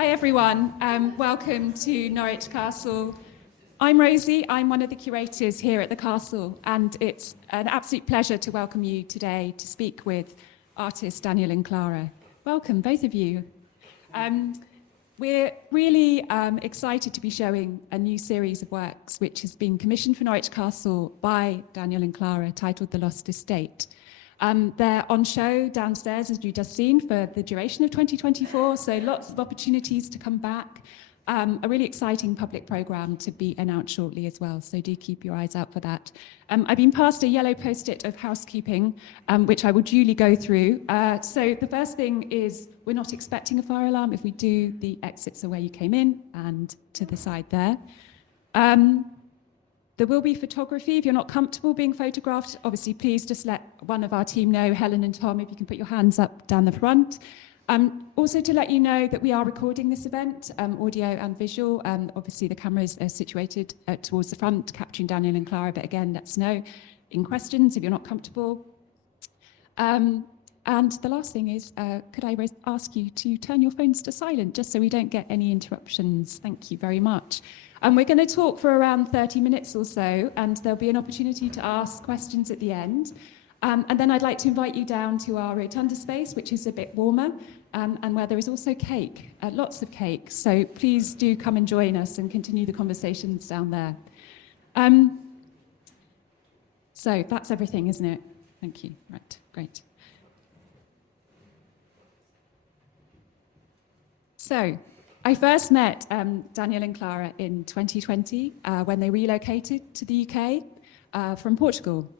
Hi everyone, welcome to Norwich Castle. I'm Rosie, I'm one of the curators here at the Castle, and it's an absolute pleasure to welcome you today to speak with artists Daniel and Clara. Welcome, both of you. We're really excited to be showing a new series of works which has been commissioned for Norwich Castle by Daniel and Clara, titled The Lost Estate. They're on show downstairs, as you just seen, for the duration of 2024, so lots of opportunities to come back. A really exciting public programme to be announced shortly as well, so do keep your eyes out for that. I've been passed a yellow post-it of housekeeping, which I will duly go through. So the first thing is we're not expecting a fire alarm. If we do, the exits are where you came in and to the side there. There will be photography. If you're not comfortable being photographed, obviously please just let one of our team know, Helen and Tom, if you can put your hands up down the front. Also to let you know that we are recording this event, audio and visual. Obviously the cameras are situated towards the front, capturing Daniel and Clara, but again, let us know in questions if you're not comfortable. And the last thing is, could I ask you to turn your phones to silent, just so we don't get any interruptions? Thank you very much. And we're going to talk for around 30 minutes or so, and there'll be an opportunity to ask questions at the end. And then I'd like to invite you down to our rotunda space, which is a bit warmer, and where there is also cake, lots of cake. So please do come and join us and continue the conversations down there. So that's everything, isn't it? Thank you. Right, great. So I first met Daniel and Clara in 2020 when they relocated to the UK from Portugal.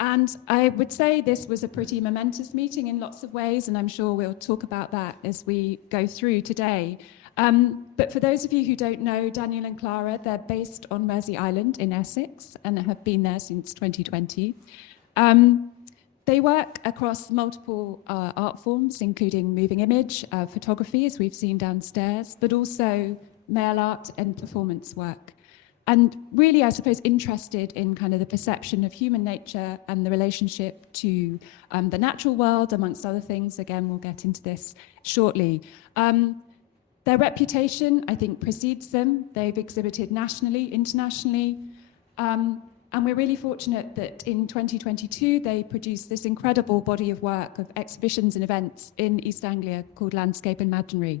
And I would say this was a pretty momentous meeting in lots of ways, and I'm sure we'll talk about that as we go through today. But for those of you who don't know Daniel and Clara, they're based on Mersey Island in Essex and have been there since 2020. They work across multiple art forms, including moving image, photography, as we've seen downstairs, but also mail art and performance work. And really, I suppose, interested in kind of the perception of human nature and the relationship to the natural world, amongst other things. Again, we'll get into this shortly. Their reputation, I think, precedes them. They've exhibited nationally, internationally. And we're really fortunate that in 2022, they produced this incredible body of work of exhibitions and events in East Anglia called Landscape Imaginary.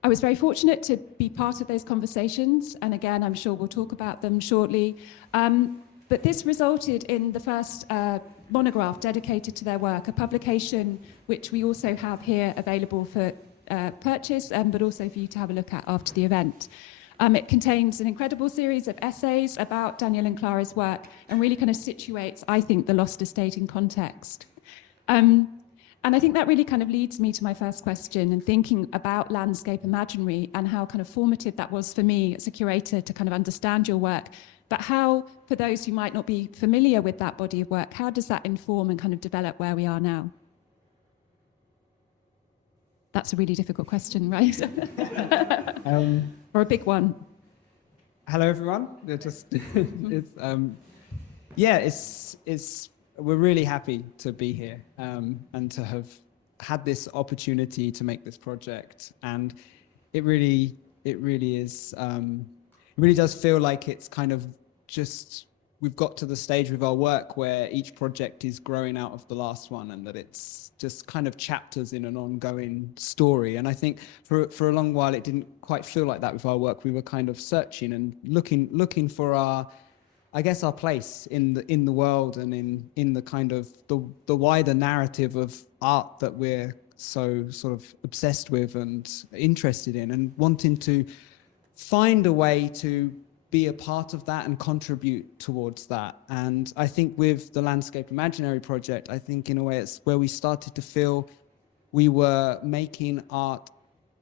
I was very fortunate to be part of those conversations, and again, I'm sure we'll talk about them shortly. But this resulted in the first monograph dedicated to their work, a publication which we also have here available for purchase, but also for you to have a look at after the event. It contains an incredible series of essays about Daniel and Clara's work and really kind of situates, I think, the Lost Estate in context. And I think that really kind of leads me to my first question and thinking about Landscape Imaginary and how kind of formative that was for me as a curator to kind of understand your work. But how, for those who might not be familiar with that body of work, how does that inform and kind of develop where we are now? That's a really difficult question, right? Or a big one. Hello, everyone. We're really happy to be here and to have had this opportunity to make this project. And it really is. It really does feel like it's kind of just we've got to the stage with our work where each project is growing out of the last one, and that it's just kind of chapters in an ongoing story. And I think for a long while it didn't quite feel like that with our work. We were kind of searching and looking for our place in the world and in the kind of the wider narrative of art that we're so sort of obsessed with and interested in, and wanting to find a way to be a part of that and contribute towards that. And I think with the Landscape Imaginary project, I think in a way it's where we started to feel we were making art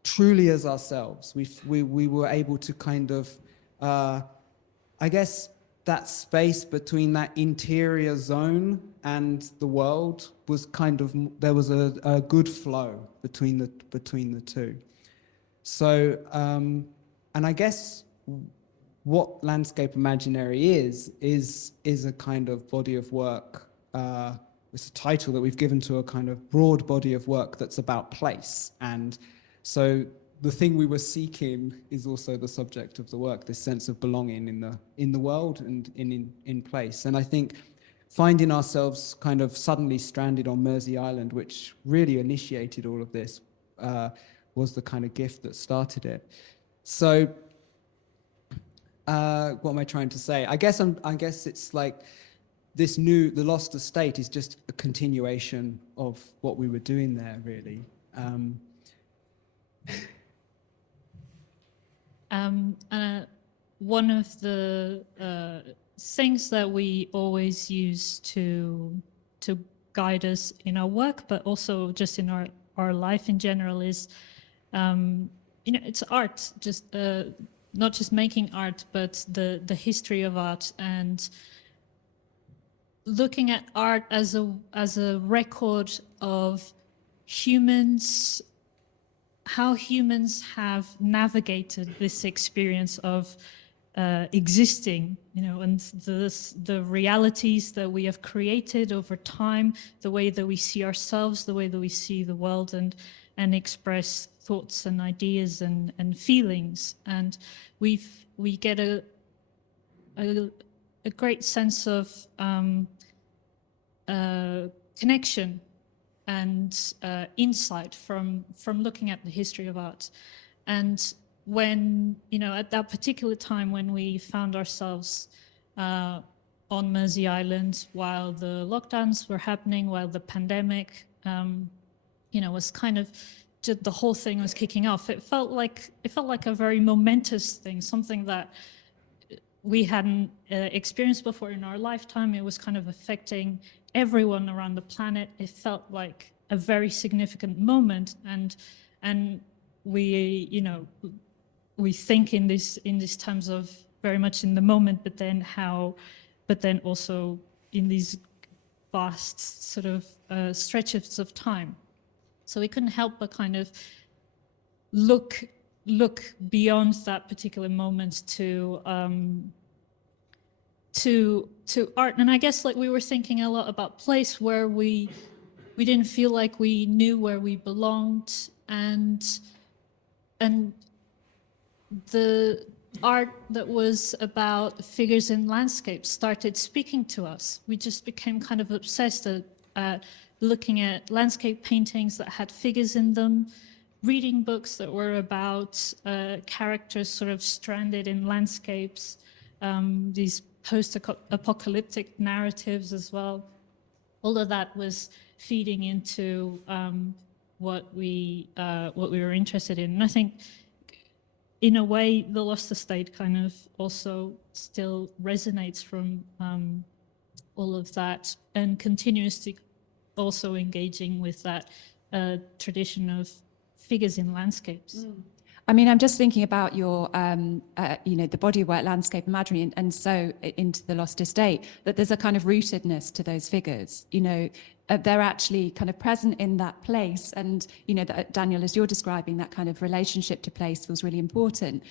truly as ourselves. We were able to kind of, that space between that interior zone and the world was kind of, there was a good flow between the two. So, and I guess what Landscape Imaginary is a kind of body of work. It's a title that we've given to a kind of broad body of work that's about place. And So the thing we were seeking is also the subject of the work, this sense of belonging in the world and in place. And I think finding ourselves kind of suddenly stranded on Mersey Island, which really initiated all of this, was the kind of gift that started it. So what am I trying to say? I guess it's like the Lost Estate is just a continuation of what we were doing there, really. One of the things that we always use to guide us in our work, but also just in our life in general, is it's art. Just not just making art, but the history of art, and looking at art as a record of humans, how humans have navigated this experience of existing, and the realities that we have created over time, the way that we see ourselves, the way that we see the world, and express thoughts and ideas and feelings. And we get a great sense of connection and insight from looking at the history of art. And when, at that particular time when we found ourselves on Mersey Island while the lockdowns were happening, while the pandemic, was kind of, just the whole thing was kicking off, it felt like a very momentous thing, something that we hadn't experienced before in our lifetime. It was kind of affecting everyone around the planet. It felt like a very significant moment, and we we think in these terms of very much in the moment, but then also in these vast sort of stretches of time. So we couldn't help but kind of look beyond that particular moment to art. And I guess like we were thinking a lot about place where we didn't feel like we knew where we belonged, and the art that was about figures in landscapes started speaking to us. We just became kind of obsessed at looking at landscape paintings that had figures in them, reading books that were about characters sort of stranded in landscapes, these post-apocalyptic narratives as well. All of that was feeding into what we were interested in. And I think, in a way, the Lost Estate kind of also still resonates from all of that, and continues to also engaging with that tradition of figures in landscapes. I mean, I'm just thinking about your, the body of work, landscape imagery, and so into the Lost Estate, that there's a kind of rootedness to those figures. They're actually kind of present in that place, and that, Daniel, as you're describing, that kind of relationship to place feels really important.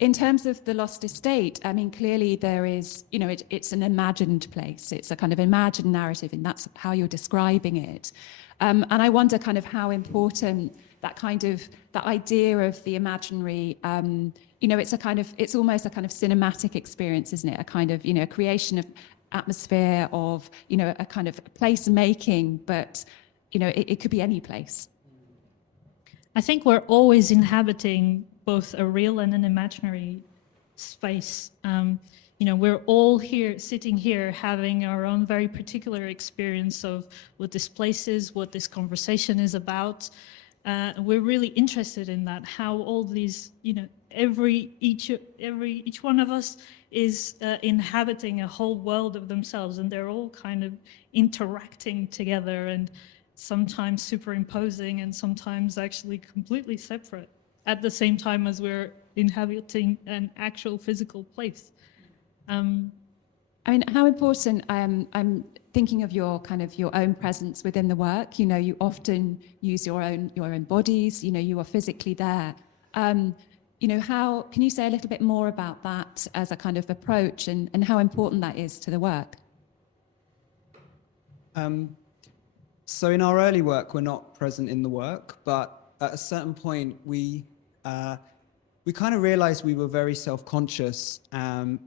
In terms of the Lost Estate, I mean, clearly there is, it's an imagined place. It's a kind of imagined narrative, and that's how you're describing it. And I wonder kind of how important that idea of the imaginary, it's almost a kind of cinematic experience, isn't it? A kind of, a creation of atmosphere of, a kind of place making, but, it could be any place. I think we're always inhabiting both a real and an imaginary space. We're all here, sitting here, having our own very particular experience of what this place is, what this conversation is about. We're really interested in that, how all these, each one of us is inhabiting a whole world of themselves, and they're all kind of interacting together, and sometimes superimposing, and sometimes actually completely separate, at the same time as we're inhabiting an actual physical place. I mean, how important, I'm thinking of your own presence within the work. You often use your own bodies, you are physically there. How can you say a little bit more about that as a kind of approach, and how important that is to the work? So in our early work, we're not present in the work, but at a certain point, we kind of realized we were very self-conscious, and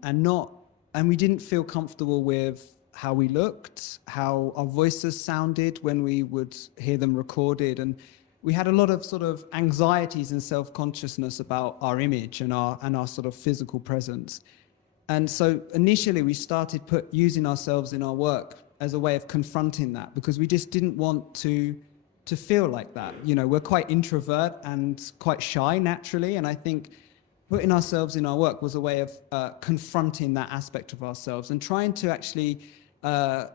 we didn't feel comfortable with how we looked, how our voices sounded when we would hear them recorded. And we had a lot of sort of anxieties and self-consciousness about our image and our sort of physical presence. And so initially we started using ourselves in our work as a way of confronting that, because we just didn't want to feel like that. You know, we're quite introvert and quite shy naturally, and I think putting ourselves in our work was a way of confronting that aspect of ourselves and trying to actually have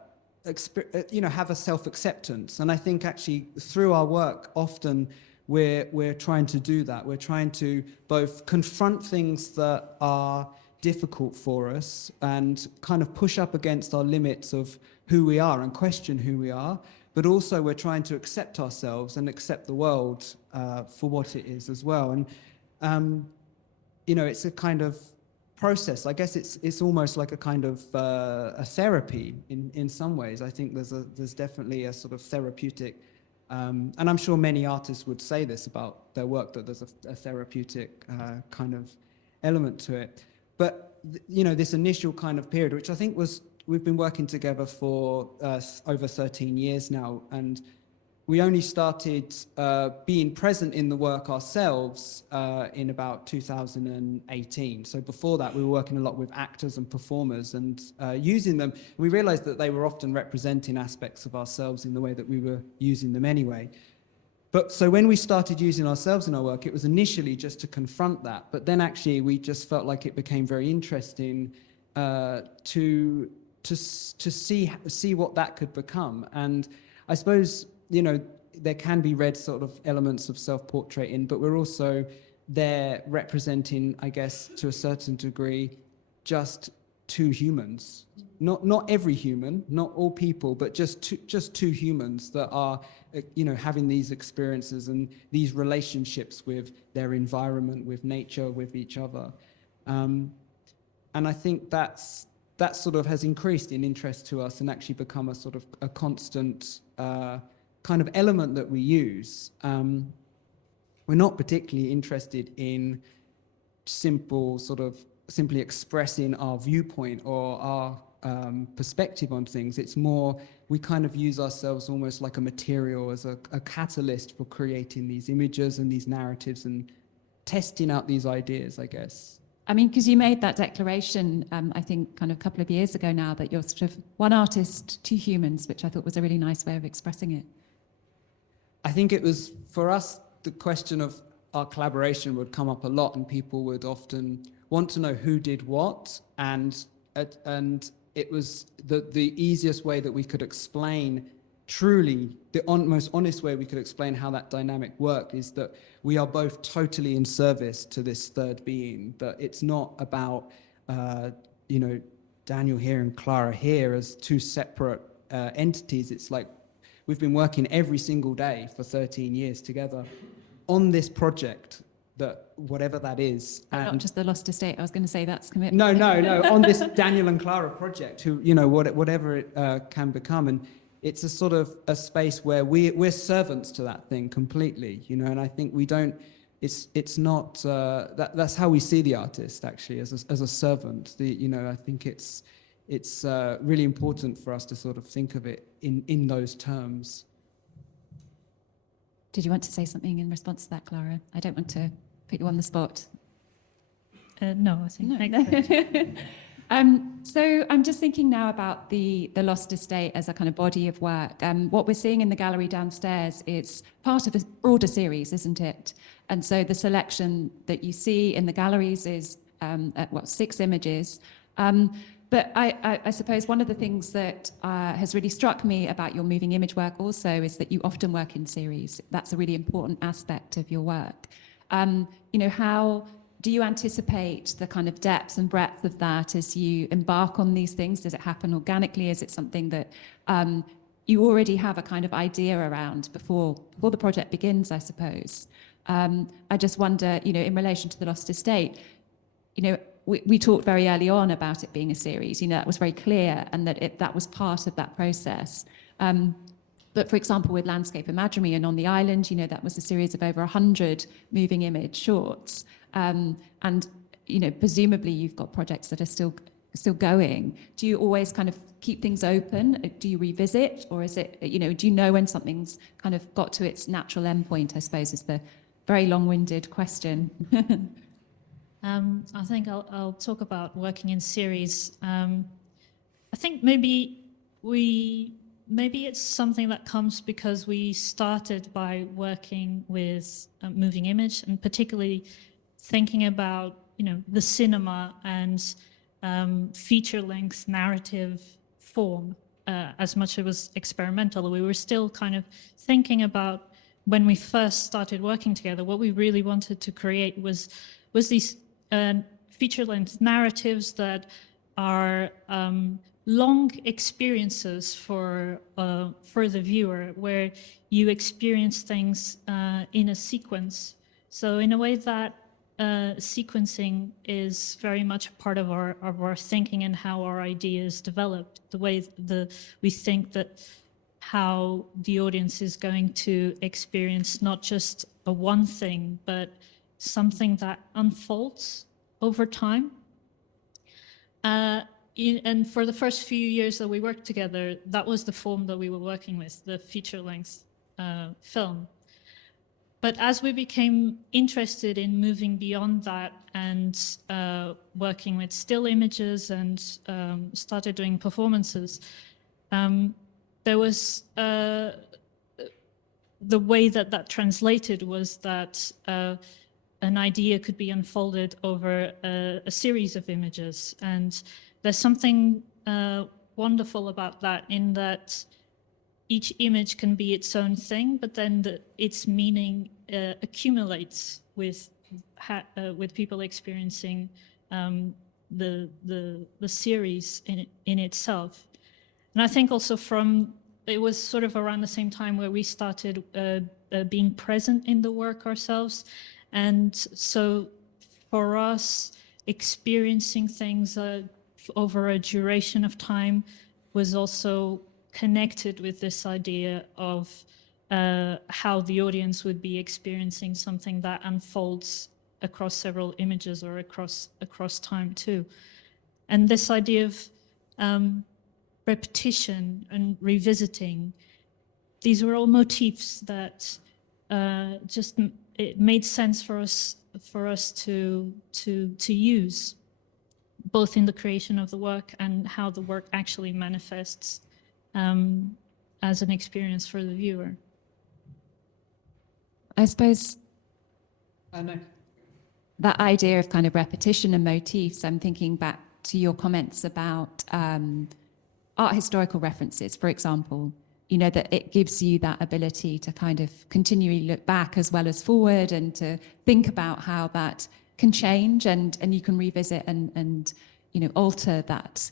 a self-acceptance. And I think actually through our work, often we're trying to do that. We're trying to both confront things that are difficult for us and kind of push up against our limits of who we are and question who we are, but also we're trying to accept ourselves and accept the world for what it is as well. And it's a kind of process. I guess it's almost like a kind of a therapy in some ways. I think there's definitely a sort of therapeutic, and I'm sure many artists would say this about their work, that there's a therapeutic kind of element to it. But this initial kind of period, which I think we've been working together for over 13 years now, and we only started being present in the work ourselves in about 2018. So before that, we were working a lot with actors and performers and using them. We realized that they were often representing aspects of ourselves in the way that we were using them anyway. But so when we started using ourselves in our work, it was initially just to confront that. But then actually we just felt like it became very interesting to see what that could become. And I suppose, there can be read sort of elements of self-portrait in, but we're also there representing, I guess, to a certain degree, just two humans. Not every human, not all people, but just two humans that are, having these experiences and these relationships with their environment, with nature, with each other. And I think that sort of has increased in interest to us and actually become a sort of a constant kind of element that we use. We're not particularly interested in simply expressing our viewpoint or our perspective on things. It's more, we kind of use ourselves almost like a material, as a catalyst for creating these images and these narratives and testing out these ideas, I guess. I mean, because you made that declaration, I think, kind of a couple of years ago now, that you're sort of one artist, two humans, which I thought was a really nice way of expressing it. I think it was, for us, the question of our collaboration would come up a lot, and people would often want to know who did what, and it was the easiest way that we could explain, truly, the most honest way we could explain how that dynamic worked is that we are both totally in service to this third being, that it's not about, Daniel here and Clara here as two separate entities. It's like we've been working every single day for 13 years together on this project, that whatever that is. And not just the Lost Estate. I was going to say that's commitment. No, on this Daniel and Clara project, who, whatever it can become. And it's a sort of a space where we're servants to that thing completely, and I think we don't, it's not, that's how we see the artist, actually, as a servant. I think it's really important for us to sort of think of it in those terms. Did you want to say something in response to that, Clara? I don't want to put you on the spot. No, I think no. So I'm just thinking now about the Lost Estate as a kind of body of work. What we're seeing in the gallery downstairs is part of a broader series, isn't it? And so the selection that you see in the galleries is 6 images. But I suppose one of the things that has really struck me about your moving image work also is that you often work in series. That's a really important aspect of your work. How do you anticipate the kind of depth and breadth of that as you embark on these things? Does it happen organically? Is it something that you already have a kind of idea around before the project begins, I suppose? I just wonder, in relation to the Lost Estate, we talked very early on about it being a series. That was very clear, and that was part of that process. But But for example, with landscape imagery and On the Island, you know, that was a series of over 100 moving image shorts. And, you know, presumably you've got projects that are still going. Do you always kind of keep things open? Do you revisit? Or is it, you know, do you know when something's kind of got to its natural endpoint, I suppose, is the very long-winded question. I think I'll talk about working in series. I think maybe it's something that comes because we started by working with moving image, and particularly thinking about, you know, the cinema and feature-length narrative form. As much as it was experimental, we were still kind of thinking about, when we first started working together, what we really wanted to create was these feature-length narratives that are long experiences for the viewer, where you experience things in a sequence. So in a way that sequencing is very much a part of our thinking and how our ideas developed, the way we think that how the audience is going to experience not just a one thing, but something that unfolds over time. And for the first few years that we worked together, that was the form that we were working with, the feature-length film. But as we became interested in moving beyond that and working with still images and started doing performances, there was the way that translated was that an idea could be unfolded over a series of images. And there's something wonderful about that, in that each image can be its own thing, but then its meaning accumulates with people experiencing the series in itself. And I think also it was sort of around the same time where we started being present in the work ourselves. And so for us, experiencing things over a duration of time was also connected with this idea of how the audience would be experiencing something that unfolds across several images or across time too. And this idea of repetition and revisiting, these were all motifs that it made sense for us to use, both in the creation of the work and how the work actually manifests as an experience for the viewer. I suppose No. that idea of kind of repetition and motifs, I'm thinking back to your comments about art historical references, for example, you know, that it gives you that ability to kind of continually look back as well as forward, and to think about how that can change, and you can revisit and you know, alter that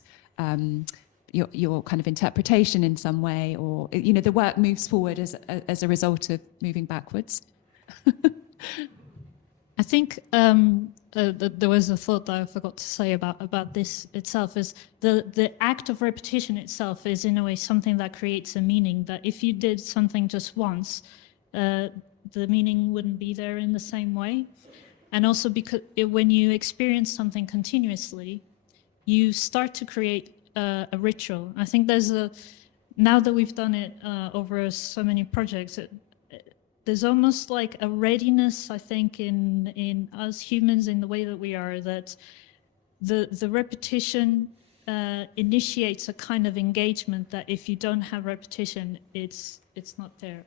your kind of interpretation in some way, or, you know, the work moves forward as a result of moving backwards. I think there was a thought that I forgot to say about this itself, is the act of repetition itself is in a way something that creates a meaning, that if you did something just once, the meaning wouldn't be there in the same way. And also because when you experience something continuously, you start to create a ritual. I think now that we've done it over so many projects, there's almost like a readiness, I think, in us humans, in the way that we are, that the repetition initiates a kind of engagement that if you don't have repetition, it's not there.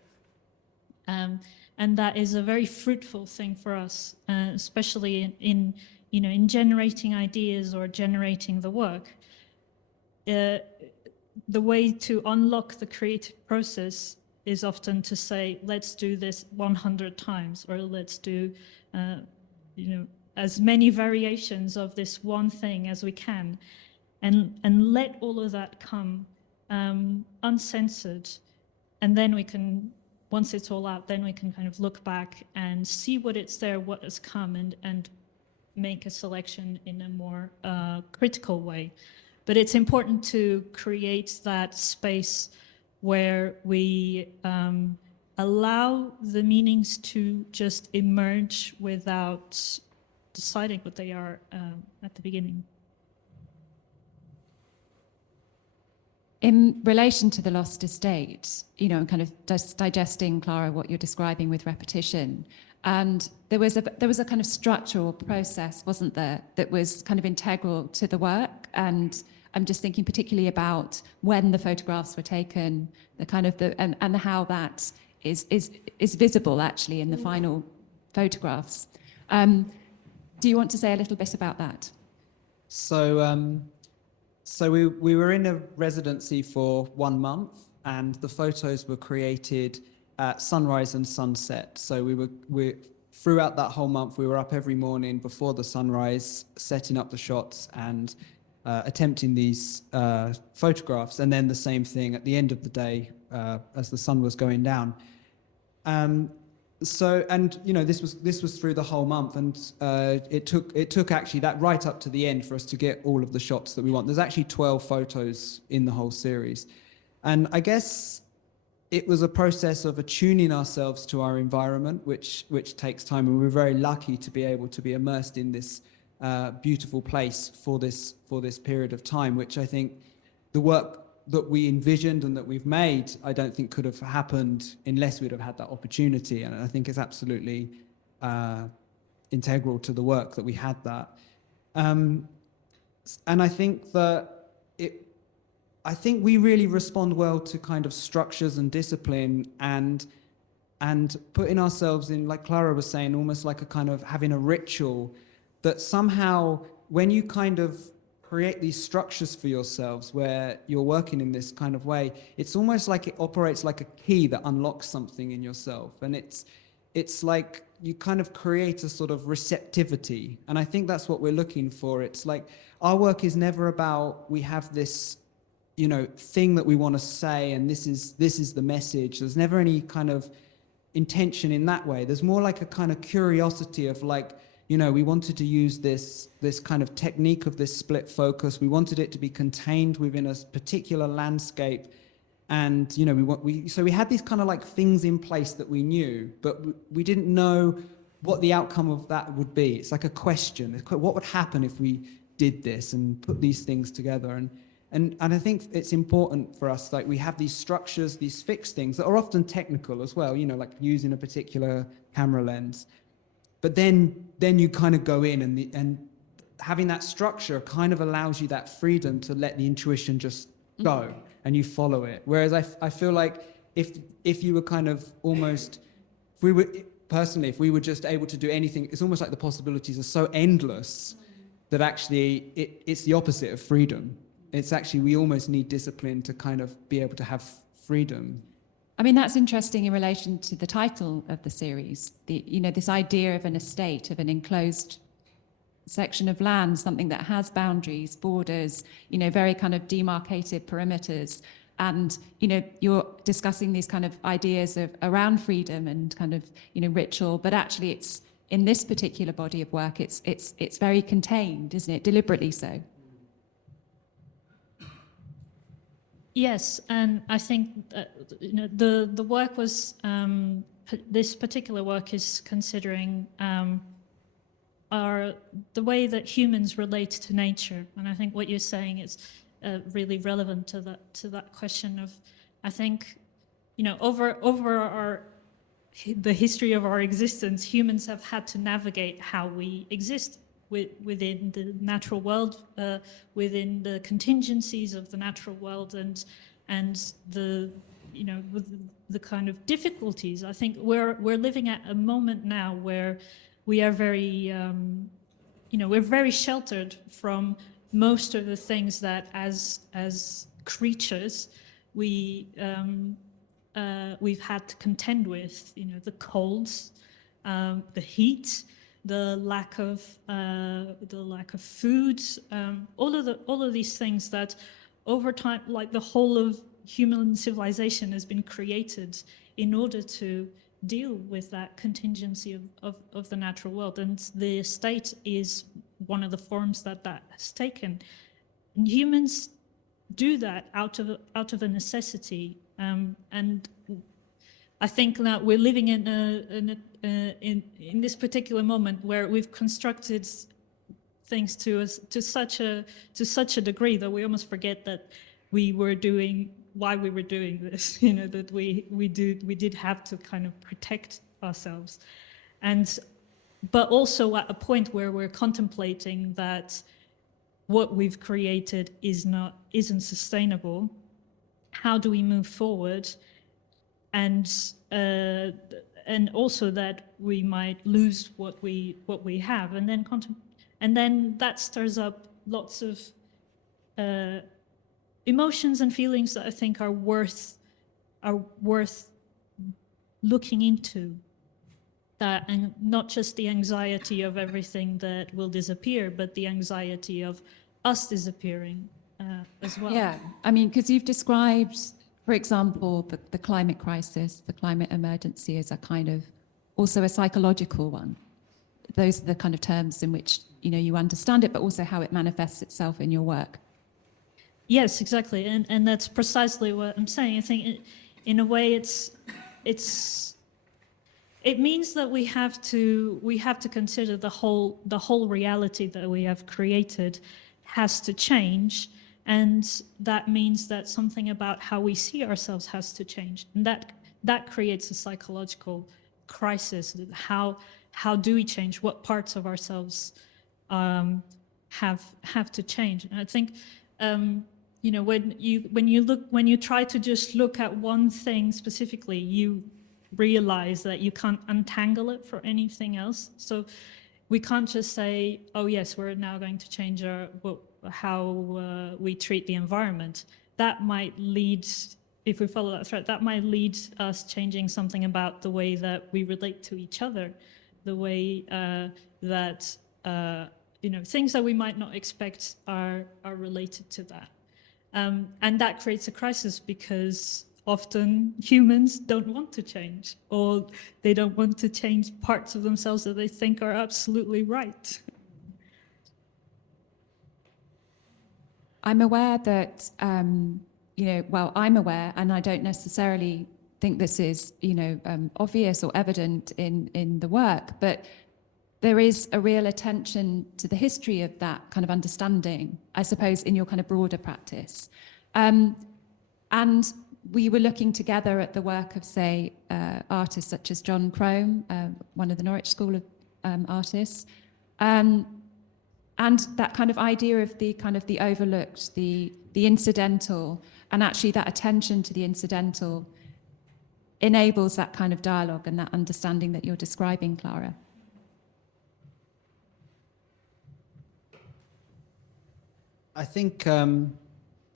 And that is a very fruitful thing for us, especially in generating ideas or generating the work. The way to unlock the creative process is often to say, let's do this 100 times, or let's do as many variations of this one thing as we can, and let all of that come uncensored. And then we can, once it's all out, then we can kind of look back and see what it's there, what has come, and make a selection in a more critical way. But it's important to create that space where we allow the meanings to just emerge without deciding what they are at the beginning. In relation to the lost estate, you know, I'm kind of just digesting, Clara, what you're describing with repetition. And there was a kind of structural process, wasn't there, that was kind of integral to the work. And I'm just thinking particularly about when the photographs were taken, the kind of and how that is visible actually in the final photographs. Do you want to say a little bit about that? So we were in a residency for 1 month, and the photos were created at sunrise and sunset. So we throughout that whole month, we were up every morning before the sunrise, setting up the shots and attempting these photographs, and then the same thing at the end of the day as the sun was going down. So, and you know, this was through the whole month, and it took actually that right up to the end for us to get all of the shots that we want. There's actually 12 photos in the whole series, and I guess it was a process of attuning ourselves to our environment, which takes time, and we were very lucky to be able to be immersed in this beautiful place for this period of time, which I think the work that we envisioned and that we've made, I don't think could have happened unless we'd have had that opportunity. And I think it's absolutely integral to the work that we had that. And I think that I think we really respond well to kind of structures and discipline and putting ourselves in, like Clara was saying, almost like a kind of having a ritual that somehow when you kind of create these structures for yourselves where you're working in this kind of way, it's almost like it operates like a key that unlocks something in yourself. And it's like you kind of create a sort of receptivity. And I think that's what we're looking for. It's like our work is never about, we have this, you know, thing that we want to say and this is the message. There's never any kind of intention in that way. There's more like a kind of curiosity of like, you know, we wanted to use this kind of technique of this split focus. We wanted it to be contained within a particular landscape. And, you know, so we had these kind of like things in place that we knew, but we didn't know what the outcome of that would be. It's like a question. What would happen if we did this and put these things together? And I think it's important for us, like we have these structures, these fixed things that are often technical as well, you know, like using a particular camera lens. But then you kind of go in and having that structure kind of allows you that freedom to let the intuition just go and you follow it. Whereas I feel like if you were kind of almost, if we were just able to do anything, it's almost like the possibilities are so endless that actually it's the opposite of freedom. It's actually, we almost need discipline to kind of be able to have freedom. I mean, that's interesting in relation to the title of the series, you know, this idea of an estate, of an enclosed section of land, something that has boundaries, borders, you know, very kind of demarcated perimeters. And, you know, you're discussing these kind of ideas of around freedom and kind of, you know, ritual, but actually it's, in this particular body of work, it's very contained, isn't it? Deliberately so. Yes, and I think you know the work was this particular work is considering the way that humans relate to nature, and I think what you're saying is really relevant to that question of, I think, you know, over the history of our existence, humans have had to navigate how we exist within the natural world, within the contingencies of the natural world, and the, you know, with the kind of difficulties. I think we're living at a moment now where we are very, you know, we're very sheltered from most of the things that as creatures we've had to contend with. You know, the colds, the heat, the lack of food, all of these things that over time, like the whole of human civilization has been created in order to deal with that contingency of the natural world, and the estate is one of the forms that has taken. And humans do that out of a necessity, And I think that we're living in this particular moment where we've constructed things to such a degree that we almost forget that we were doing why we were doing this. That we did have to kind of protect ourselves, but also at a point where we're contemplating that what we've created isn't sustainable. How do we move forward? And also that we might lose what we have, and then that stirs up lots of emotions and feelings that I think are worth looking into. That, and not just the anxiety of everything that will disappear, but the anxiety of us disappearing as well. Yeah, I mean, because you've described, for example, the climate crisis, the climate emergency as a kind of, also a psychological one. Those are the kind of terms in which, you understand it, but also how it manifests itself in your work. Yes, exactly. And that's precisely what I'm saying. I think in a way it means that we have to consider the whole reality that we have created has to change, and that means that something about how we see ourselves has to change, and that creates a psychological crisis. How do we change? What parts of ourselves have to change? And I think when you try to just look at one thing specifically, you realize that you can't untangle it for anything else. So we can't just say, oh yes, we're now going to change how we treat the environment. That might lead, if we follow that thread, that might lead us changing something about the way that we relate to each other, the way that things that we might not expect are related to that. And that creates a crisis because often humans don't want to change, or they don't want to change parts of themselves that they think are absolutely right. I'm aware that, I'm aware, and I don't necessarily think this is, obvious or evident in the work, but there is a real attention to the history of that kind of understanding, I suppose, in your kind of broader practice. And we were looking together at the work of, say, artists such as John Crome, one of the Norwich School of Artists, and that kind of idea of the overlooked, the incidental, and actually that attention to the incidental enables that kind of dialogue and that understanding that you're describing, Clara. I think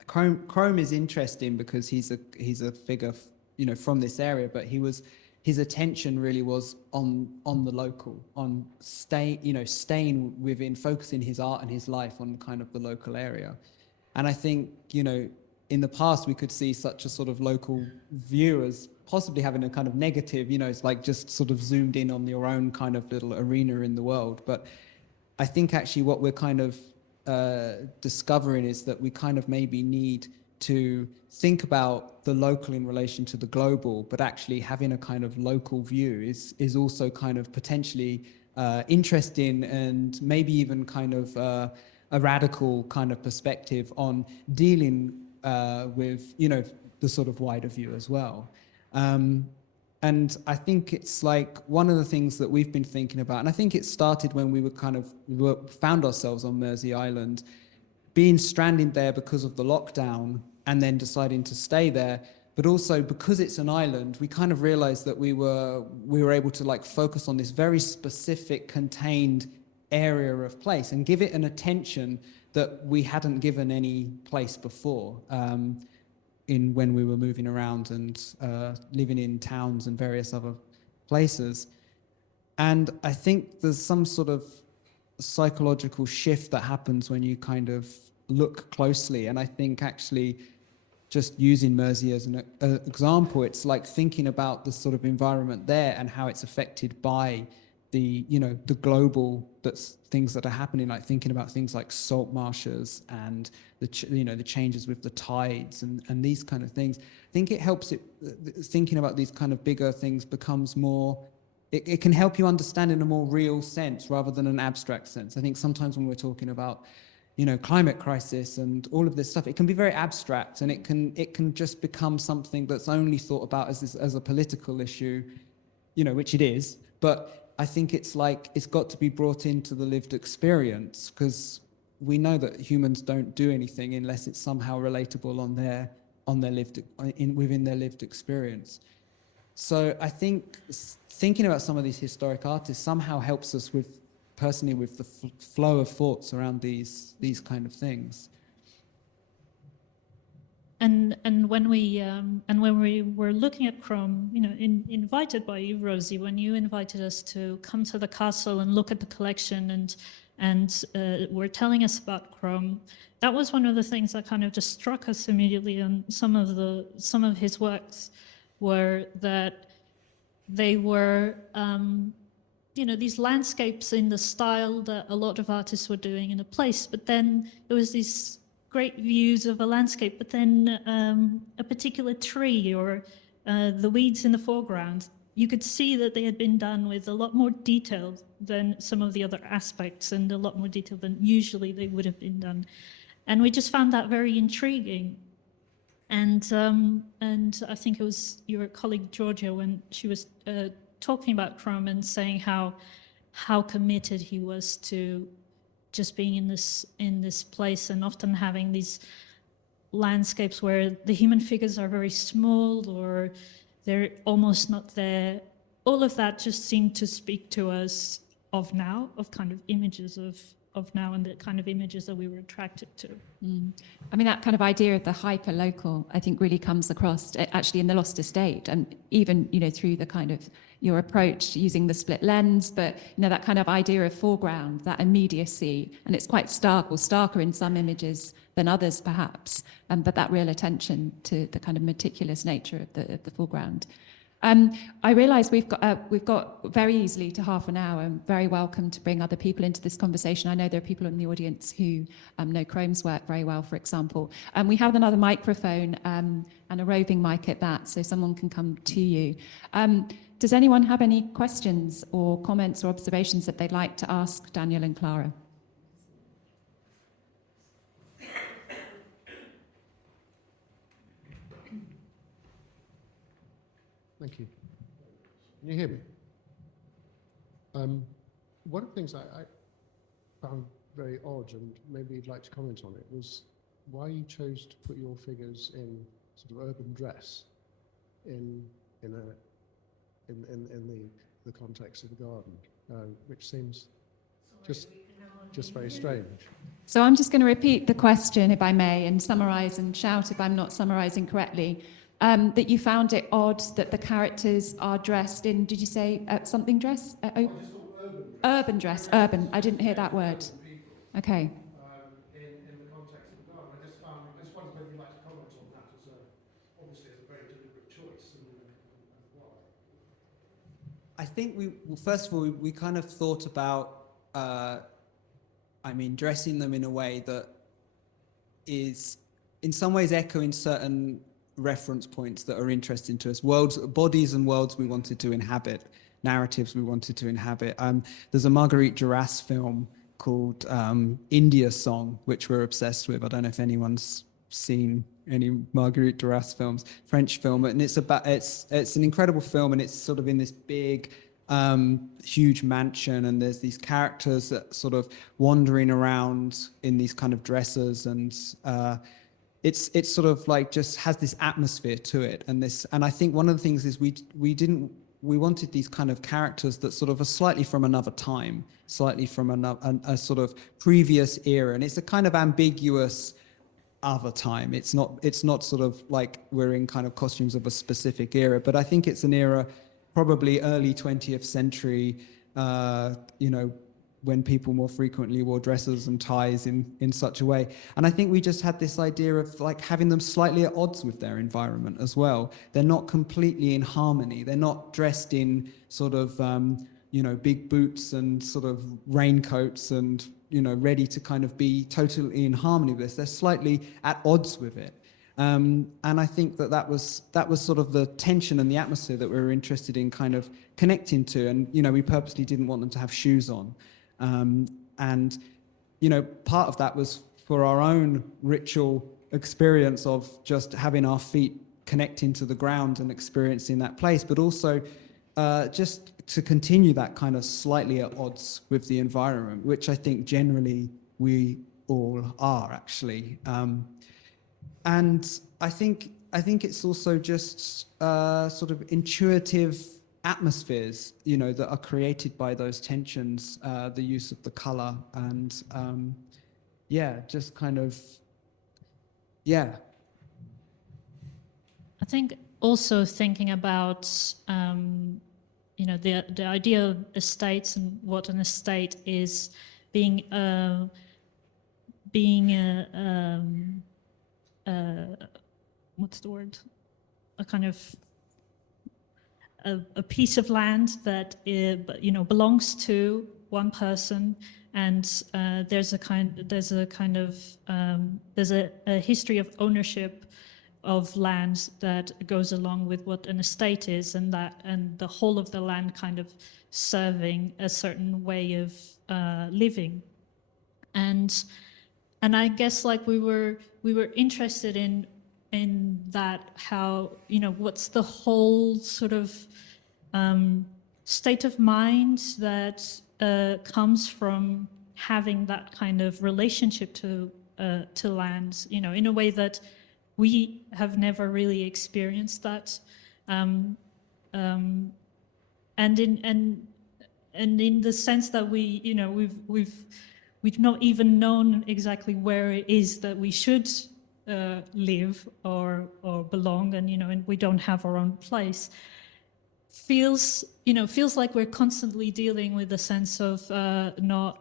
Crome is interesting because he's a figure, from this area, but his attention really was on the local, on staying within, focusing his art and his life on kind of the local area. And I think, in the past we could see such a sort of local view as possibly having a kind of negative, it's like just sort of zoomed in on your own kind of little arena in the world. But I think actually what we're kind of discovering is that we kind of maybe need to think about the local in relation to the global, but actually having a kind of local view is also kind of potentially interesting, and maybe even kind of a radical kind of perspective on dealing with the sort of wider view as well. And I think it's like one of the things that we've been thinking about, and I think it started when we found ourselves on Mersey Island, being stranded there because of the lockdown and then deciding to stay there. But also because it's an island, we kind of realized that we were able to like focus on this very specific contained area of place and give it an attention that we hadn't given any place before. When we were moving around and living in towns and various other places. And I think there's some sort of psychological shift that happens when you kind of look closely. And I think actually just using Mersey as an example, it's like thinking about the sort of environment there and how it's affected by the, you know, the global things that are happening, like thinking about things like salt marshes and the changes with the tides and these kind of things. I think it helps thinking about these kind of bigger things becomes more, it can help you understand in a more real sense rather than an abstract sense. I think sometimes when we're talking about, you know, climate crisis and all of this stuff, it can be very abstract, and it can just become something that's only thought about as a political issue, you know, which it is. But I think it's got to be brought into the lived experience, because we know that humans don't do anything unless it's somehow relatable within their lived experience. So I think thinking about some of these historic artists somehow helps us personally with the flow of thoughts around these kind of things. And when we were looking at Crome, you know, invited by you, Rosie, when you invited us to come to the castle and look at the collection and were telling us about Crome, that was one of the things that kind of just struck us immediately on some of his works, were that they were you know, these landscapes in the style that a lot of artists were doing in a place, but then there was these great views of a landscape, but then a particular tree or the weeds in the foreground. You could see that they had been done with a lot more detail than some of the other aspects, and a lot more detail than usually they would have been done. And we just found that very intriguing. And I think it was your colleague Georgia, when she was talking about Crome and saying how committed he was to just being in this place, and often having these landscapes where the human figures are very small or they're almost not there. All of that just seemed to speak to us of now, of kind of images of now, and the kind of images that we were attracted to. I mean, that kind of idea of the hyper-local, I think, really comes across actually in the Lost Estate, and even, you know, through the kind of your approach using the split lens, but, you know, that kind of idea of foreground, that immediacy, and it's quite stark, or starker in some images than others perhaps, but that real attention to the kind of meticulous nature of the foreground. I realise we've got very easily to half an hour. I'm very welcome to bring other people into this conversation. I know there are people in the audience who know Chrome's work very well, for example. We have another microphone and a roving mic at that, so someone can come to you. Does anyone have any questions or comments or observations that they'd like to ask Daniel and Clara? Thank you. Can you hear me? One of the things I found very odd, and maybe you'd like to comment on it, was why you chose to put your figures in sort of urban dress in the context of the garden, which seems just very strange. So I'm just going to repeat the question, if I may, and summarise and shout if I'm not summarising correctly. That you found it odd that the characters are dressed in, did you say something dress? Urban dress. Urban. I didn't hear that word. Okay. In the context of the garden, I just wondered whether you'd like to comment on that, obviously as a very deliberate choice, and why. I think first of all, we kind of thought about, dressing them in a way that is in some ways echoing certain reference points that are interesting to us, bodies and worlds we wanted to inhabit, narratives we wanted to inhabit. There's a Marguerite Duras film called India Song, which we're obsessed with. I don't know if anyone's seen any Marguerite Duras films, French film, and it's an incredible film, and it's sort of in this big huge mansion, and there's these characters that sort of wandering around in these kind of dresses, and it's sort of like just has this atmosphere to it, and I think one of the things is we wanted these kind of characters that sort of are slightly from another time, slightly from a sort of previous era, and it's a kind of ambiguous other time. It's not sort of like we're in kind of costumes of a specific era, but I think it's an era, probably early 20th century, when people more frequently wore dresses and ties in such a way. And I think we just had this idea of like having them slightly at odds with their environment as well. They're not completely in harmony. They're not dressed in sort of, big boots and sort of raincoats and, ready to kind of be totally in harmony with this. They're slightly at odds with it. And I think that was sort of the tension and the atmosphere that we were interested in kind of connecting to. And, we purposely didn't want them to have shoes on. And, part of that was for our own ritual experience of just having our feet connecting to the ground and experiencing that place, but also just to continue that kind of slightly at odds with the environment, which I think generally we all are actually. And I think it's also just sort of intuitive atmospheres, that are created by those tensions, the use of the color and just kind of, I think also thinking about the idea of estates and what an estate is being what's the word? A kind of a piece of land that belongs to one person, and there's a history of ownership of land that goes along with what an estate is, and the whole of the land kind of serving a certain way of living, and I guess like we were interested in that, how what's the whole sort of state of mind that comes from having that kind of relationship to land, in a way that we have never really experienced that, and in the sense that we've not even known exactly where it is that we should live or belong, and we don't have our own place. Feels like we're constantly dealing with a sense of not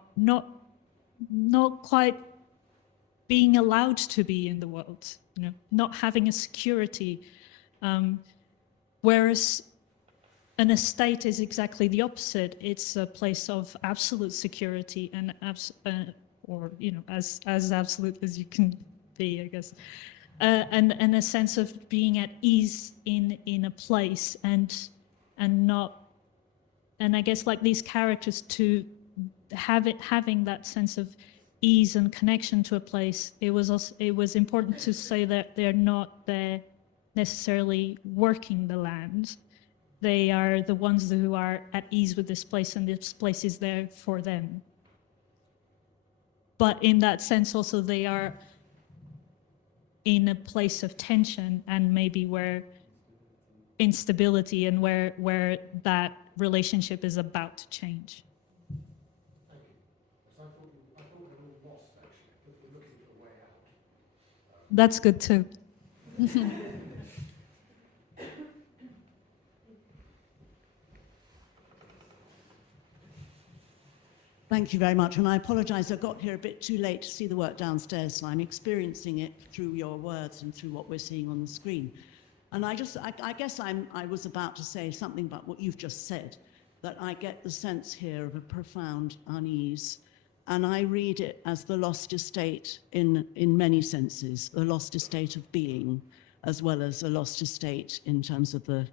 quite being allowed to be in the world, not having a security, whereas an estate is exactly the opposite. It's a place of absolute security and as absolute as you can be, I guess, and a sense of being at ease in a place, and I guess like these characters, to having that sense of ease and connection to a place. It was important to say that they're not there necessarily working the land. They are the ones who are at ease with this place, and this place is there for them. But in that sense also, they are in a place of tension, and maybe where instability, and where that relationship is about to change. Thank you. I thought they were lost, actually, if we're looking for a way out. That's good too. Thank you very much, and I apologise, I got here a bit too late to see the work downstairs, so I'm experiencing it through your words and through what we're seeing on the screen. And I guess I was about to say something about what you've just said, that I get the sense here of a profound unease, and I read it as the lost estate in many senses, a lost estate of being, as well as a lost estate in terms of the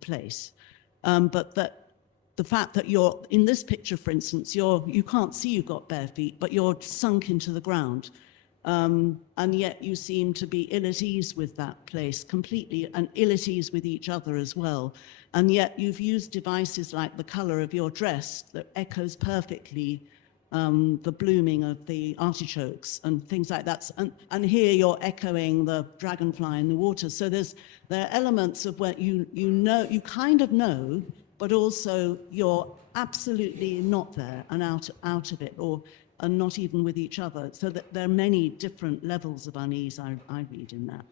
place. But that the fact that you're, in this picture, for instance, you can't see you've got bare feet, but you're sunk into the ground. And yet you seem to be ill at ease with that place completely, and ill at ease with each other as well. And yet you've used devices like the color of your dress that echoes perfectly the blooming of the artichokes and things like that. And here you're echoing the dragonfly in the water. So there are elements of where you kind of know, but also you're absolutely not there and out of it, and not even with each other. So that there are many different levels of unease I read in that.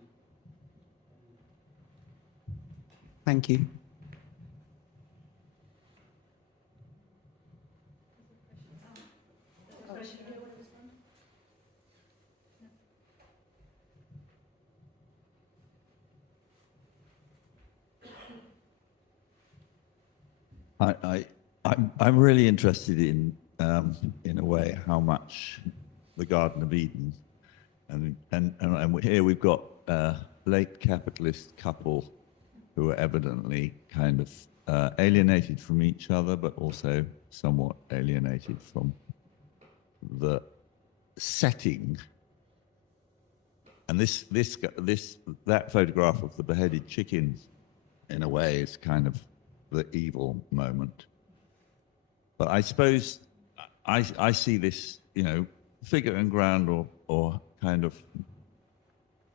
Thank you. I'm really interested in a way, how much the Garden of Eden, and here we've got a late capitalist couple who are evidently kind of alienated from each other, but also somewhat alienated from the setting. And that photograph of the beheaded chicken, in a way, is kind of the evil moment. But I suppose I see this, you know, figure and ground or kind of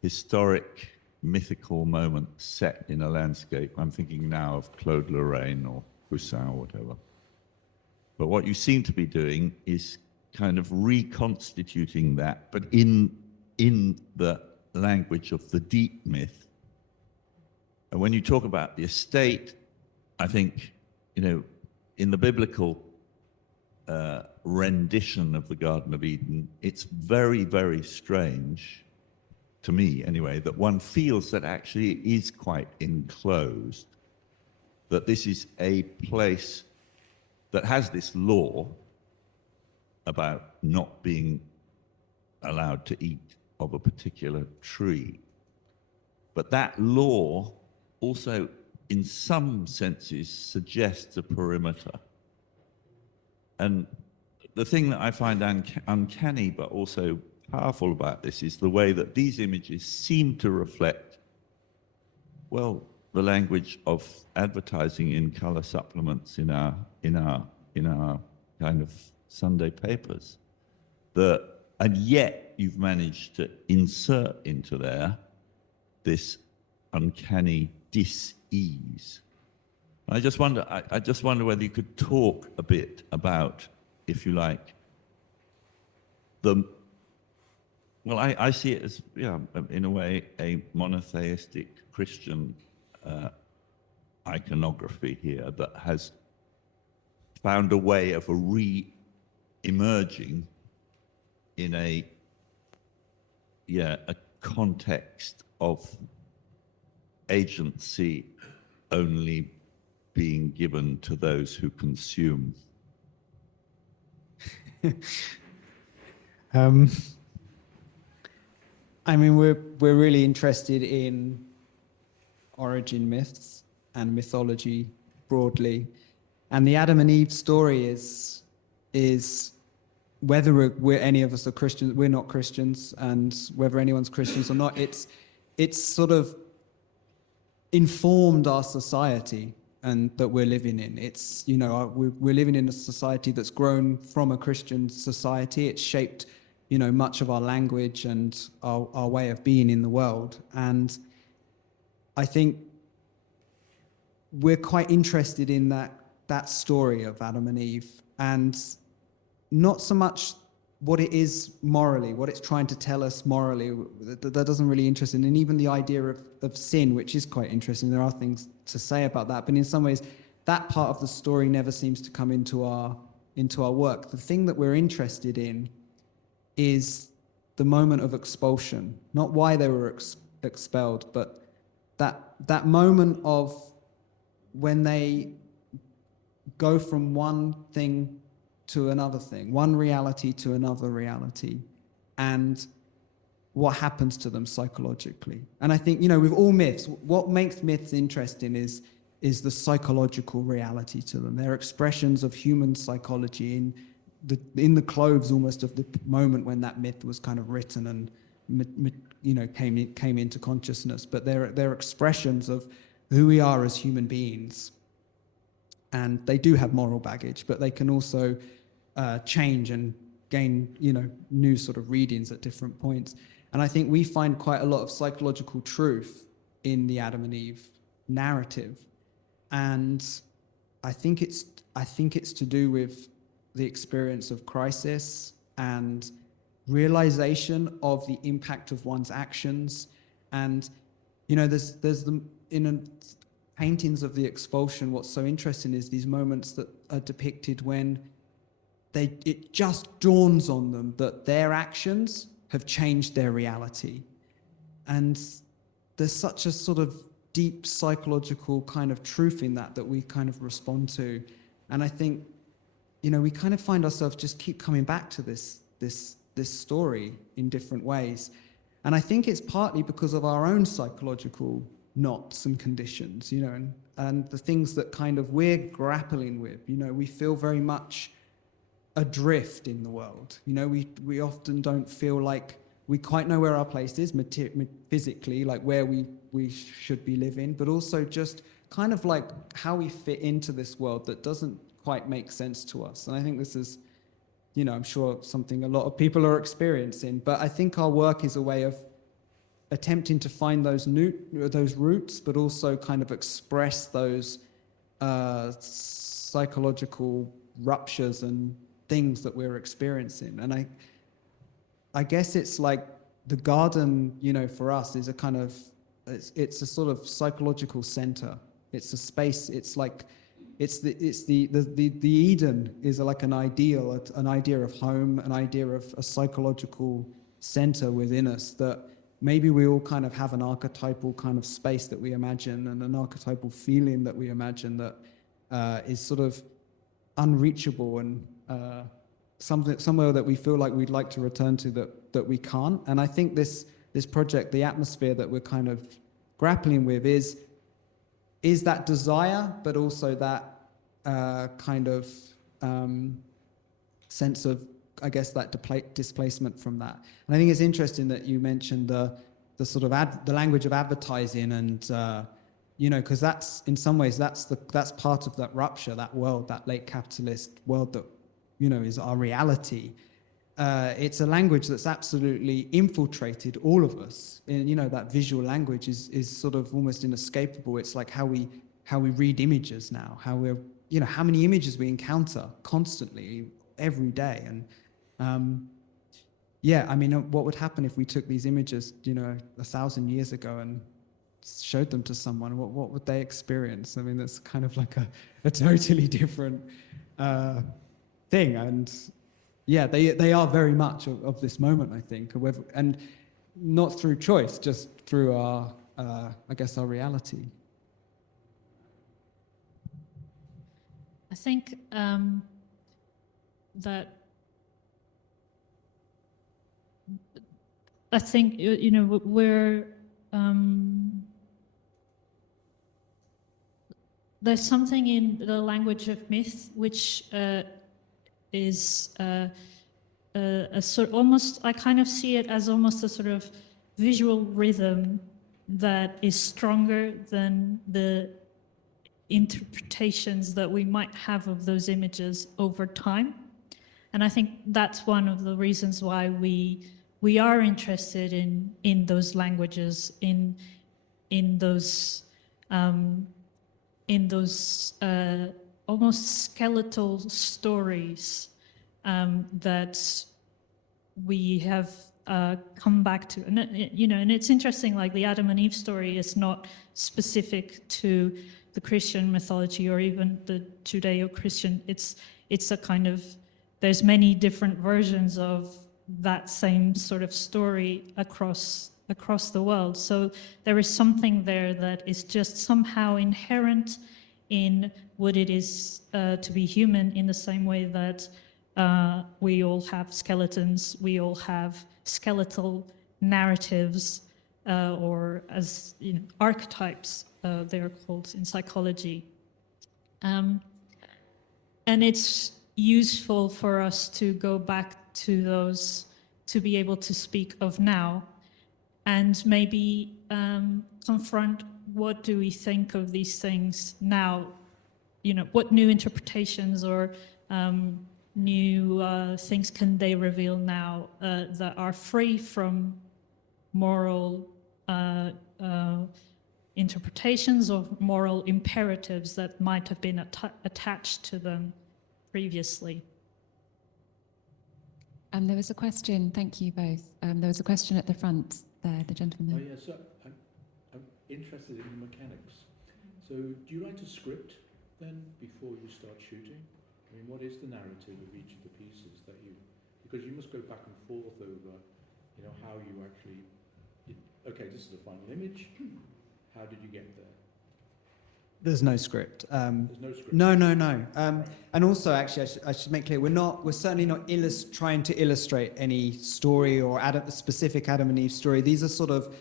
historic, mythical moment set in a landscape. I'm thinking now of Claude Lorrain or Poussin or whatever. But what you seem to be doing is kind of reconstituting that, but in the language of the deep myth. And when you talk about the estate, I think, you know, in the biblical rendition of the Garden of Eden, it's very, very strange, to me anyway, that one feels that actually it is quite enclosed, that this is a place that has this law about not being allowed to eat of a particular tree. But that law also, in some senses, suggests a perimeter. And the thing that I find uncanny but also powerful about this is the way that these images seem to reflect, well, the language of advertising in color supplements in our kind of Sunday papers. And yet you've managed to insert into there this uncanny dis-ease. I just wonder whether you could talk a bit about, if you like, well, I see it as, yeah, in a way, a monotheistic Christian iconography here that has found a way of re-emerging in a context of agency only being given to those who consume. I mean, we're really interested in origin myths and mythology broadly, and the Adam and Eve story is whether we're any of us are Christians, we're not Christians, and whether anyone's Christians or not, it's sort of informed our society and that we're living in. It's, you know, we're living in a society that's grown from a Christian society. It's shaped, you know, much of our language and our way of being in the world. And I think we're quite interested in that story of Adam and Eve, and not so much what it is morally, what it's trying to tell us morally. That doesn't really interest in, and even the idea of sin, which is quite interesting. There are things to say about that, but in some ways, that part of the story never seems to come into our work. The thing that we're interested in is the moment of expulsion, not why they were expelled, but that moment of when they go from one thing to another thing, one reality to another reality, and what happens to them psychologically. And I think, you know, with all myths, what makes myths interesting is the psychological reality to them. They're expressions of human psychology in the clothes almost of the moment when that myth was kind of written and, you know, came into consciousness. But they're expressions of who we are as human beings. And they do have moral baggage, but they can also change and gain, you know, new sort of readings at different points. And I think we find quite a lot of psychological truth in the Adam and Eve narrative. And I think it's to do with the experience of crisis and realization of the impact of one's actions. And, you know, there's paintings of the expulsion, what's so interesting is these moments that are depicted when it just dawns on them that their actions have changed their reality. And there's such a sort of deep psychological kind of truth in that we kind of respond to. And I think, you know, we kind of find ourselves just keep coming back to this story in different ways. And I think it's partly because of our own psychological knots and conditions, you know, and the things that kind of we're grappling with. You know, we feel very much adrift in the world. You know, we often don't feel like we quite know where our place is physically, like where we should be living, but also just kind of like how we fit into this world that doesn't quite make sense to us. And I think this is, you know, I'm sure something a lot of people are experiencing, but I think our work is a way of attempting to find those roots, but also kind of express those psychological ruptures and things that we're experiencing. And I guess it's like the garden, you know, for us is a kind of, it's a sort of psychological center. It's a space. It's like, the Eden is like an ideal, an idea of home, an idea of a psychological center within us that maybe we all kind of have an archetypal kind of space that we imagine and an archetypal feeling that we imagine that is sort of unreachable and somewhere that we feel like we'd like to return to that we can't. And I think this project, the atmosphere that we're kind of grappling with is that desire, but also that kind of sense of, I guess, that displacement from that. And I think it's interesting that you mentioned the sort of the language of advertising, and you know, because that's in some ways that's part of that rupture, that world, that late capitalist world that, you know, is our reality. It's a language that's absolutely infiltrated all of us. And, you know, that visual language is sort of almost inescapable. It's like how we read images now, how we're, you know, how many images we encounter constantly every day. And yeah, I mean, what would happen if we took these images, you know, 1,000 years ago and showed them to someone? What would they experience? I mean, that's kind of like a totally different thing. And yeah, they are very much of this moment, I think, and not through choice, just through our, I guess, our reality. I think that you know, we're there's something in the language of myth which is a sort, almost, I kind of see it as almost a sort of visual rhythm that is stronger than the interpretations that we might have of those images over time. And I think that's one of the reasons why we are interested in those languages, in those almost skeletal stories that we have come back to. And you know, and it's interesting, like the Adam and Eve story is not specific to the Christian mythology or even the Judeo-Christian. It's a kind of, there's many different versions of that same sort of story across the world. So there is something there that is just somehow inherent in what it is to be human, in the same way that we all have skeletons, we all have skeletal narratives, or, as you know, archetypes, they're called in psychology. And it's useful for us to go back to those, to be able to speak of now, and maybe confront, what do we think of these things now? You know, what new interpretations or new things can they reveal now that are free from moral interpretations or moral imperatives that might have been attached to them previously? There was a question, thank you both. There was a question at the front there, the gentleman there. Oh yeah, so I'm interested in the mechanics. So do you write a script then before you start shooting? I mean, what is the narrative of each of the pieces that you, because you must go back and forth over, you know, how you actually, okay, this is the final image, how did you get there? There's no script. There's no script. No. And also, actually, I should make clear, we're certainly not trying to illustrate any story or a specific Adam and Eve story. These are sort of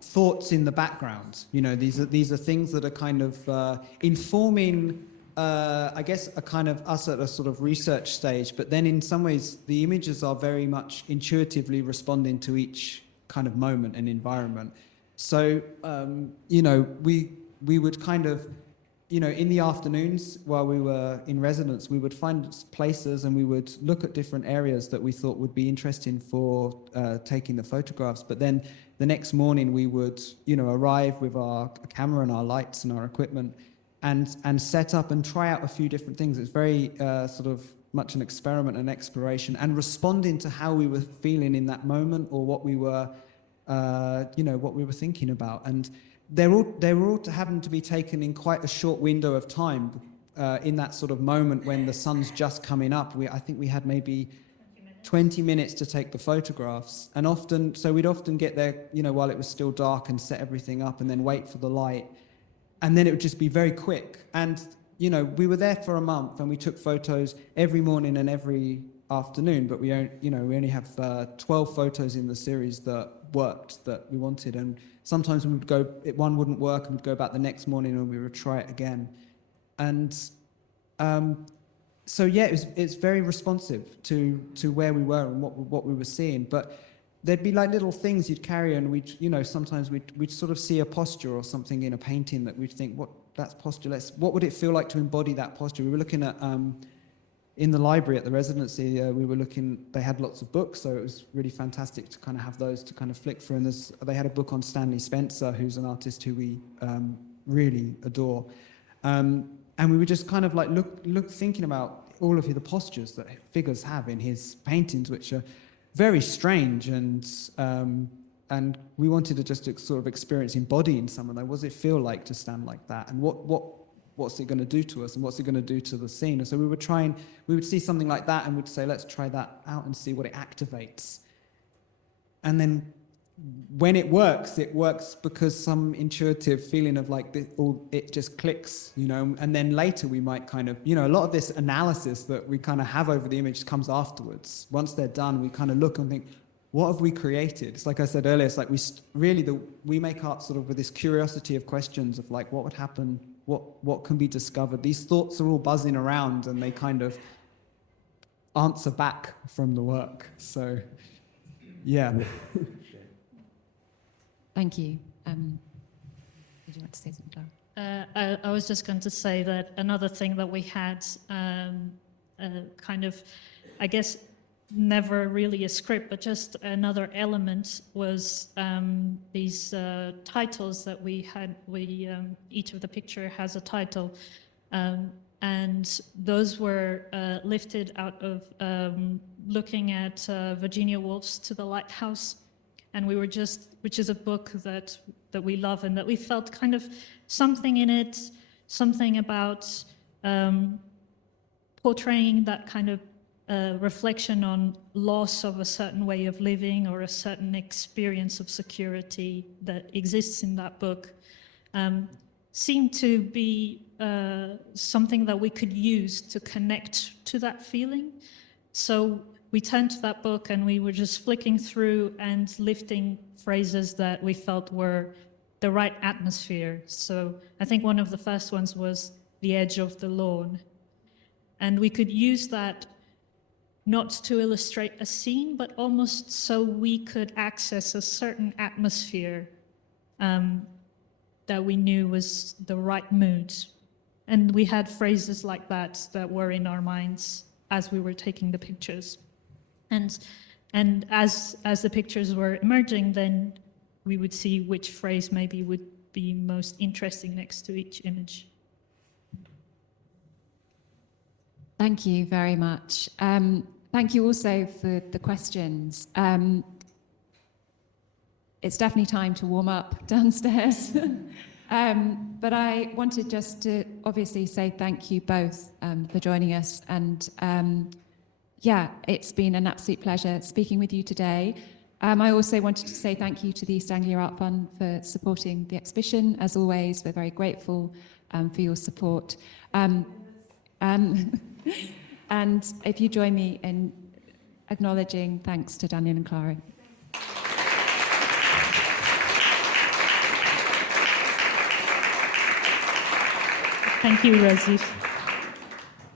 thoughts in the background. You know, these are things that are kind of informing, I guess, a kind of us at a sort of research stage. But then, in some ways, the images are very much intuitively responding to each kind of moment and environment. So, you know, we would kind of, you know, in the afternoons while we were in residence, we would find places and we would look at different areas that we thought would be interesting for taking the photographs. But then the next morning we would, you know, arrive with our camera and our lights and our equipment and set up and try out a few different things. It's very sort of much an experiment and exploration and responding to how we were feeling in that moment or what we were, you know, what we were thinking about. And they were all having to be taken in quite a short window of time in that sort of moment when the sun's just coming up. I think we had maybe 20 minutes to take the photographs, and we'd often get there, you know, while it was still dark and set everything up and then wait for the light, and then it would just be very quick. And, you know, we were there for a month and we took photos every morning and every afternoon, but we only have 12 photos in the series that worked, that we wanted. And sometimes we would go, one wouldn't work, and we'd go back the next morning and we would try it again. And so yeah, it's very responsive to where we were and what we were seeing. But there'd be like little things you'd carry, and sometimes we'd sort of see a posture or something in a painting that we'd think, that's posture. What would it feel like to embody that posture? We were looking at in the library at the residency, they had lots of books, so it was really fantastic to kind of have those to kind of flick through. And they had a book on Stanley Spencer, who's an artist who we really adore. And we were just kind of like thinking about all of the postures that figures have in his paintings, which are very strange, and we wanted to just sort of experience embodying some of them. What does it feel like to stand like that? And what's it going to do to us, and what's it going to do to the scene? And so we would see something like that and we'd say, let's try that out and see what it activates. And then when it works because some intuitive feeling of like it just clicks, you know. And then later we might kind of, you know, a lot of this analysis that we kind of have over the image comes afterwards. Once they're done, we kind of look and think, what have we created? It's like I said earlier, it's like we make art sort of with this curiosity of questions of like, what would happen? What can be discovered? These thoughts are all buzzing around and they kind of answer back from the work. So, yeah. Thank you. Did you want to say something, Clara? I was just going to say that another thing that we had kind of, I guess, never really a script, but just another element was these titles that we had. Each of the picture has a title, and those were lifted out of looking at Virginia Woolf's To the Lighthouse, and which is a book that we love and that we felt kind of something in it, something about portraying that kind of reflection on loss of a certain way of living or a certain experience of security that exists in that book, seemed to be something that we could use to connect to that feeling. So we turned to that book and we were just flicking through and lifting phrases that we felt were the right atmosphere. So I think one of the first ones was the edge of the lawn. And we could use that not to illustrate a scene, but almost so we could access a certain atmosphere that we knew was the right mood. And we had phrases like that were in our minds as we were taking the pictures. And as the pictures were emerging, then we would see which phrase maybe would be most interesting next to each image. Thank you very much. Thank you also for the questions. It's definitely time to warm up downstairs. But I wanted just to obviously say thank you both for joining us. And yeah, it's been an absolute pleasure speaking with you today. I also wanted to say thank you to the East Anglia Art Fund for supporting the exhibition. As always, we're very grateful for your support. And if you join me in acknowledging thanks to Daniel and Clara. Thank you, Rosy.